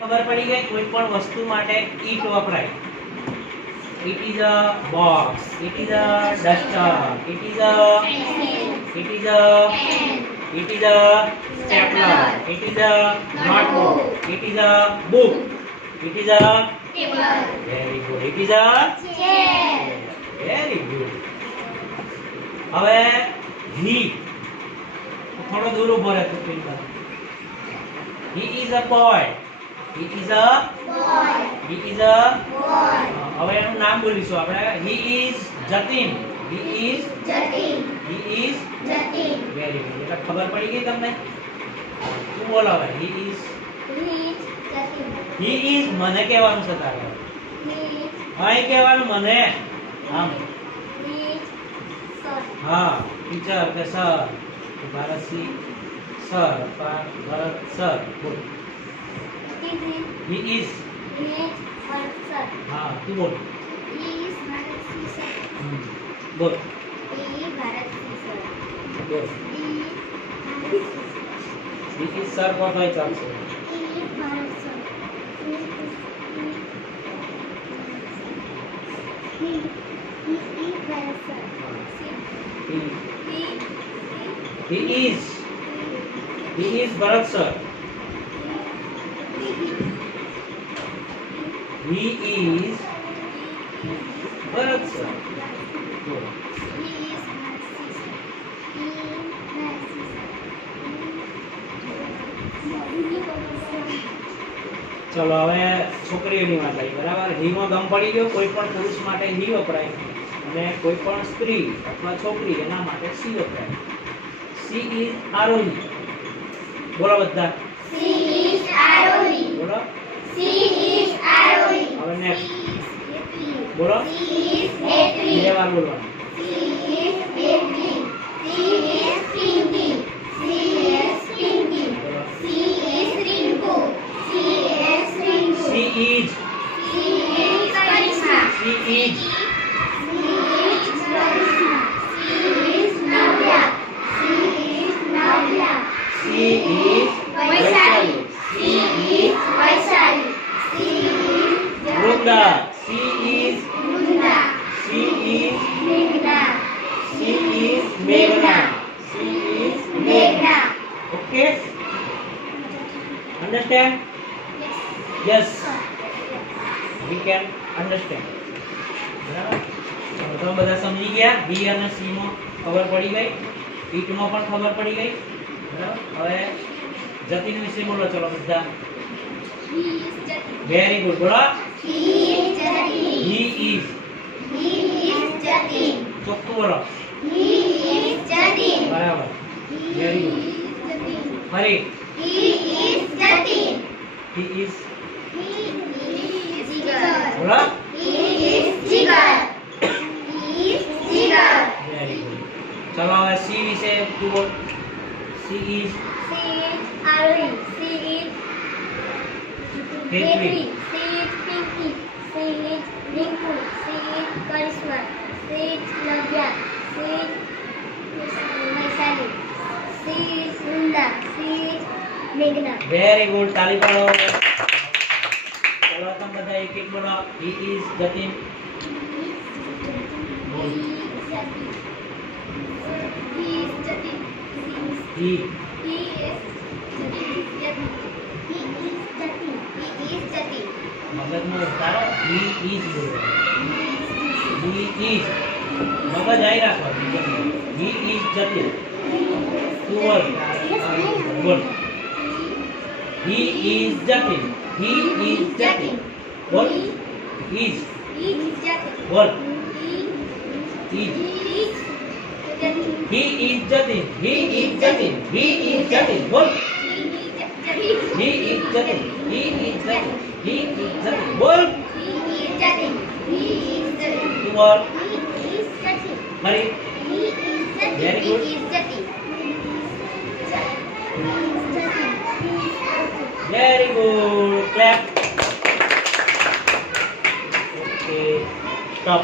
ખબર પડી ગઈ કોઈ પણ વસ્તુ માટે ઈટ વપરાય. It is a box, it is a duster, it is a stapler, it is a notebook, it is a book, it is a table. Very good. It is a chair. Very good. હવે he થોડો દૂર ઉભો રહે તો ફીલ કર. He is a boy. He is a boy. He is a boy. હવે એનું નામ બોલીશું આપણે. He is Jatin. He is Jatin. He is Jatin. Very good. એટલે ખબર પડી ગઈ તમને? તું બોલો હવે. He is Jatin. He is મને કહેવાનું છે તારે. અહીં કહેવાનું મને. આમ. હા ટીચર કે સર ભારતસી સર ભારત સર બોલ. He is Bharat sir. हाँ तू बोल. He is Bharat sir. बोल. He is Bharat sir. बोल. He is sir बहुत भाई चाल से. He is Bharat sir. He is Bharat sir. He is Bharat sir. He is Bharat sir. ચલો હવે છોકરીઓની વાત આવી બરાબર. હી માં ગમ પડી ગયો. કોઈ પણ પુરુષ માટે હી વપરાય અને કોઈ પણ સ્ત્રી અથવા છોકરી એના માટે સી વપરાય. She is Aarohi. બોલો બધા. She is Aarohi. બોલો. She is Aarohi. હવે નેક્સ્ટ બોલો. She is Happy. બે વાર બોલો. She is Happy. She is Pinky. She is Pinky. She is Rinku. She is Rinku. She is Karishma. She is She is Vaishali. She is Vaishali. She is Vrunda. She is Vrunda. She is Meghna. She is Meghna. She is Meghna. Okay? Understand? Yes. We can understand. બરાબર. તમે બધા સમજી ગયા. બી અને સી નો ખબર પડી ગઈ. ઈટ નો પણ ખબર પડી ગઈ. હવે જતીન વિશે બોલો ચલો બધા. Very good. બોલો. He is Jatin. ચોખ્ખું બોલો. He is Jatin. બરાબર. Very good. ફરી. He is Jatin. He is Jigar. બોલો. He is Jigar. He is Jigar. Very good. ચલો હવે સી વિશે તું બોલ. She is Arohi. She is Hetri. She is Pinky. She is Rinku. She is Karishma. She is Navya. She is Vaishali. She is Vrunda. She is Meghna. Very good. તાળી પાડો. ચલો તમે બધા એક એક બોલો. He is Jatin. He is Jatin. He is Jatin. He is Jatin. He is Jatin. મગજ નો ઉતારો. He is બોલો. He is મગજ આઈ રાખો. He is Jatin. તું બોલ. બોલ. He is Jatin. He is Jatin. બોલ. Is Jatin. બોલ. Is He is Jatin. He is Jatin. He is Jatin. Bol. He is Jatin. He is Jatin. He is Jatin. Bol. He is Jatin. He is Jatin. Tu bol. He is Jatin. Mari. He is Jatin. Very good. He is Jatin. Very good. Clap. Okay. Stop.